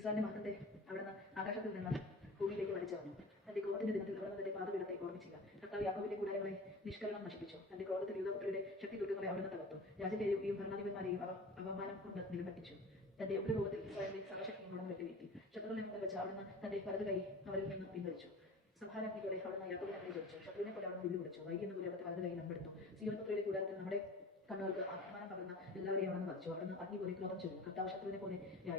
ഇസ്രായേലിന്റെ മഹത്വത്തെ അവിടുന്ന് ആകാശത്തിൽ നിന്ന് ഭൂമിയിലേക്ക് വലിച്ചെറിഞ്ഞു തന്റെ ക്രോധത്തിന്റെ ദിനത്തിൽ അവിടുന്ന് തന്റെ പാതപീഠത്തെ ഓർമ്മിച്ചില്ല. കർത്താവ് യാക്കോബിന്റെ കൂടാരങ്ങളെ നിഷ്കരണം നശിപ്പിച്ചു. തന്റെ ക്രോധത്തിൽ യൂതപുത്രയുടെ ശക്തി ദുർഗങ്ങളെ അവിടുന്ന് തകർത്തു. രാജ്യത്തെയും ഭരണാധിപന്മാരെയും അവ അവമാനം കൊണ്ട് നിലനിർത്തിച്ചു തന്റെ ഉഗ്രരൂപത്തിൽ ഇസ്രായേലിന്റെ സർവശക്തിയും ഉടൻ വെട്ടിവീഴ്ത്തി ശത്രുക്കളിൽ നിന്ന് വെച്ച് അവിടുന്ന് തന്റെ വലതു കൈ അവരിൽ നിന്ന് പിൻവലിച്ചു. സംഹാരഗ്നിയോടെ അവിടുന്ന് യാക്കോബിനെ ജയിച്ചു ശത്രുവിനെ പോലെ അവിടുന്ന് വൈകി വൈകിയെന്ന് പോലെ അവിടുത്തെ വലത് കൈ നമ്പെടുത്തു സിയോൻ പുത്രയുടെ എല്ലാവരെയും അവിടുന്ന് അഗ്നി ക്രോധം ചെയ്തു കർത്താവ് ശത്രുവിനെ പോലെ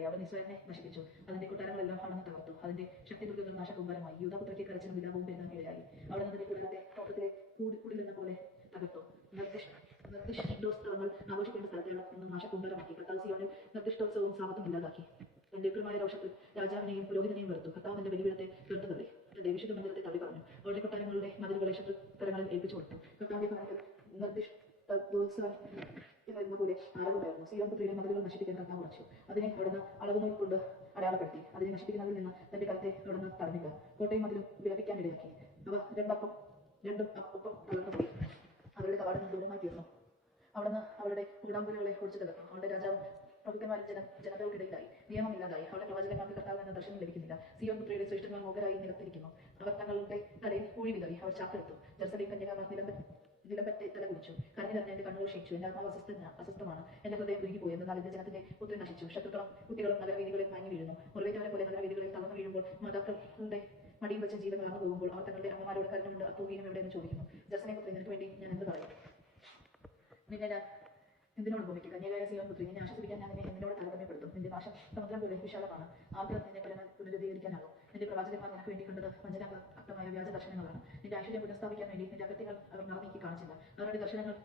അവിടെ ഇസ്രായേലിനെ നശിപ്പിച്ചു. അതിന്റെ കൊട്ടാരങ്ങളെല്ലാം അവിടുന്ന് തകർത്തു. അതിന്റെ ശക്തി ദുർഗങ്ങൾ നാശകുംഭരമായി യൂതപുത്രയ്ക്ക് കരച്ചിലും വിലാപവും പെരുന്നാൻ ഇടയായി. അവിടെ അതിന്റെ കൂടാരത്തെ തോട്ടത്തിലെ കൂടിക്കുടിലെന്ന പോലെ തകർത്തു. നിർദ്ദിഷ്ട നിർദ്ദിഷ്ടോത്സവങ്ങൾ ആഘോഷിക്കേണ്ട സ്ഥലത്തെല്ലാം ഒന്ന് നാശകുംഭരമാക്കി കർത്താവ് സിയോണിൽ നിർദ്ദിഷ്ടോത്സവവും സാമത്തും ഇല്ലാതാക്കി. എന്റെ ഉഗ്രമായ രോഷത്തിൽ രാജാവിനെയും പുരോഹിതനെയും വെറുത്തു. കർത്താവ് എന്റെ ബലിപീഠത്തെ തീർത്തു തള്ളി തന്റെ വിശുദ്ധ മന്ദിരത്തെ തള്ളി പറഞ്ഞു. അവരുടെ കൊട്ടാരങ്ങളുടെ മതിലുകളെ ശത്രുത്തരങ്ങളിൽ ഏൽപ്പിച്ചു കൊടുത്തു. കർത്താവിന്റെ ഭരണത്തിൽ പോലെ സിയോൻ പുത്രിയുടെ മതിലുകൾ നശിപ്പിക്കാൻ കർത്താവ് ഉറച്ചു. അതിനെ അവിടുന്ന് അളവുനോയി കൊണ്ട് അടയാളപ്പെടുത്തി. അതിനെ നശിപ്പിക്കുന്നതിൽ നിന്ന് തന്റെ കരത്തെ അവിടുന്ന് തടഞ്ഞില്ല കോട്ടയും മതിലും വ്യാപിക്കാൻ ഇടയാക്കി. അവ രണ്ടപ്പം രണ്ടും ഒപ്പം തകർന്നു പോയി. അവരുടെ കവാടം ദൂരമായി തീർന്നു. അവിടുന്ന് അവരുടെ ഉടമ്പുകളെ ഒഴിച്ചു തകർന്നു അവരുടെ രാജാവ് പ്രഭുക്കന്മാരും ജന ജനതകൾക്കിടയിലായി. നിയമമില്ലാതായി. അവരുടെ പ്രവചനങ്ങൾക്ക് കർത്താവ് എന്ന ദർശനം ലഭിക്കുന്നില്ല. സിയോൻ പുത്രയുടെ ശ്രേഷ്ഠങ്ങൾ മോഹരായി നിലത്തിരിക്കുന്നു. അവർ തങ്ങളുടെ തലയിൽ കൂഴി വിതറി അവർ ചാക്കെടുത്തു. ജർസലി കന്യകാമ നിലമ്പ നിലമ്പത്തെ തല കുടിച്ചു കരഞ്ഞിറഞ്ഞ എന്റെ കണ്ണുകൾ ക്ഷയിച്ചു. എന്റെ ആത്മാവ് അസ്വസ്ഥ അസ്വസ്ഥമാണ്. എന്റെ ഹൃദയം ഉരുകിപ്പോയി എന്നാൽ എന്റെ ജനത്തിന്റെ പുത്രൻ നശിച്ചു. ശത്രുക്കളും കുട്ടികളും നഗരവീതികളിൽ മയങ്ങി വീഴുന്നു. മുറിവേറ്റവരെ പോലെ നഗരവീതികളിൽ തളർന്നു വീഴുമ്പോൾ മാതാക്കളുടെ മടിയിൽ വെച്ച ജീവൻ വളർന്നു പോകുമ്പോൾ അവർ തങ്ങളുടെ അമ്മമാരോട് കരുണുണ്ട് അത്തൂഹീനം എവിടെയെന്ന് ചോദിക്കുന്നു? ജർസനെ പുത്രി നിനക്ക് വേണ്ടി ഞാൻ എന്ത് പറയും? നിന്നെ ഞാൻ എന്തിനോട് ഭൂമിക്ക് കന്യകായ സീവൻ പുത്രി നിന്നെ ആശ്വസിപ്പിക്കാൻ ഞാൻ എന്നെ എന്തിനോട് താരതമ്യപ്പെടുത്തും. നിന്റെ ഭാഷ സമുദ്രം പോലെ വിശാലമാണ്. ആദ്യം നിന്നെ പുനഃ പുനരുദ്ധീകരിക്കാനാകും. നിന്റെ പ്രവാചകന്മാർ നിനക്ക് വേണ്ടി കണ്ടത് വഞ്ചനാക്തമായ വ്യാജ ദർശനങ്ങളാണ്. നിന്റെ ഐശ്വര്യം പുനഃസ്ഥാപിക്കാൻ വേണ്ടി നിന്റെ അകത്യങ്ങൾ അവർ മറന്നീക്കി കാണിച്ചില്ല. അവരുടെ ദർശനങ്ങൾ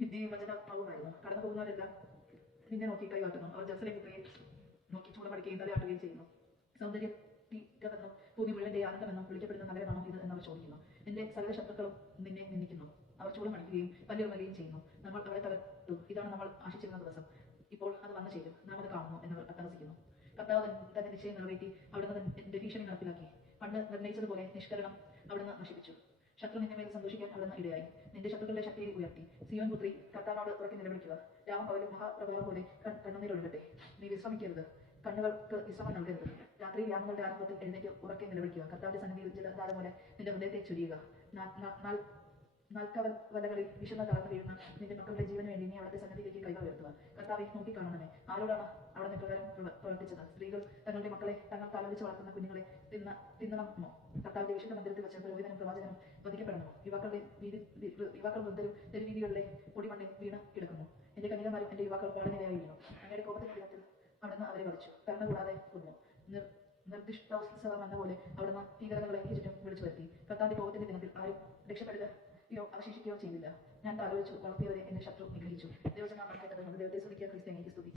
വിദ്യയും വചനമാവുമായിരുന്നു കടന്നു പോകുന്നവരെല്ലാം നിന്നെ നോക്കി കൈകാട്ടുന്നു അവർ ജസലെ പുത്രിയെ നോക്കി ചൂടമടിക്കുകയും തലയാട്ടുകയും ചെയ്യുന്നു. സൗന്ദര്യം തീറ്റമെന്നും ഭൂമി മുഴുവന്റെ ആനന്ദമെന്നും വിളിക്കപ്പെടുന്ന നഗരമാണോ ഇത് എന്നവർ ചോദിക്കുന്നു. നിന്റെ സകല ശത്രുക്കളും നിന്നെ നിന്ദിക്കുന്നു. അവർ ചൂടുമടിക്കുകയും പല്ലുമലുകയും ചെയ്യുന്നു. നമ്മൾ അവരെ തകർത്തു. ഇതാണ് നമ്മൾ ആശിച്ചിരുന്ന ദിവസം ഇപ്പോൾ അത് വന്നു ചേരും നാം അത് കാണുന്നു എന്നവർ അട്ടഹസിക്കുന്നു കർത്താവ് തൻ- തന്റെ നിശ്ചയം നിറവേറ്റി അവിടുന്ന് ഭീഷണി നടപ്പിലാക്കി. പണ്ട് നിർണയിച്ചതുപോലെ നിഷ്കരണം അവിടുന്ന് നശിപ്പിച്ചു. ശത്രു നിന്റെ മേൽ സന്തോഷിക്കാൻ അവിടുന്ന് ഇടയായി. നിന്റെ ശത്രുക്കളുടെ ശക്തിയെ ഉയർത്തി. സിയോൻ പുത്രി കർത്താവിനോട് ഉറക്കി നിലവിളിക്കുക. രാവും പകലും മഹാപ്രഭവം പോലെ കണ്ണുനീരൊഴുകട്ടെ. നീ വിശ്രമിക്കരുത്. കണ്ണുകൾക്ക് വിശ്രമം നൽകരുത്. രാത്രി വ്യാമങ്ങളുടെ ആരംഭത്തിൽ എഴുന്നേറ്റ് ഉറക്കെ നിലവിളിക്കുക. കർത്താവിന്റെ സന്നിധിയിൽ ജലധാര പോലെ നിന്റെ ഹൃദയത്തെ ചൊരിയുക. നാൽക്കവൽ വലകളിൽ തളർന്നു വീഴുന്ന നിന്റെ മക്കളുടെ ജീവന് വേണ്ടി നീ അവിടുത്തെ സന്നദ്ധിയിലേക്ക് ഉയർത്തുക കർത്താവെ നോക്കിക്കാണണമേ. ആരോടാണ് അവിടെ പ്രകാരം പ്രവ- പ്രവർത്തിച്ചത്? സ്ത്രീകൾ തങ്ങളുടെ മക്കളെ തങ്ങൾ തലവിച്ച് വളർത്തുന്ന കുഞ്ഞുങ്ങളെ തിന്ന തിന്നണമോ? കർത്താവിന്റെ വിശുദ്ധ മന്ദിരത്തിൽ വെച്ച് പുരോഹിതനും പ്രവാചകനും വധിക്കപ്പെടണമോ? യുവാക്കളുടെ വീതി യുവാക്കൾ വൃദ്ധരും തെരുവീതികളിലെ പൊടിമണ്ണിൽ വീണ് കിടക്കുന്നു. എന്റെ കന്യകമാരും എന്റെ യുവാക്കൾ പാടനിരയായി അങ്ങയുടെ കോപത്തിന്റെ അവരെ വധിച്ചു. കരുണ കൂടാതെ കൊന്നു. നിർ നിർദ്ദിഷ്ടോത്സവം എന്ന പോലെ അവിടുന്ന് ഭീകരതകളെ ചുറ്റും വിളിച്ചു വരുത്തി കർത്താവിന്റെ കോപത്തിന്റെ ദിനത്തിൽ ആരും രക്ഷപ്പെടുകയോ അവശേഷിക്കുകയോ ചെയ്തില്ല ഞാൻ താലോചിച്ചു വളർത്തിയവരെ എന്റെ ശത്രു നിഗ്രഹിച്ചു. ദൈവജനാം കേട്ടത് ദൈവത്തെ സ്തുതിക്കുക ക്രിസ്ത്യാനിക്ക് സ്തുതി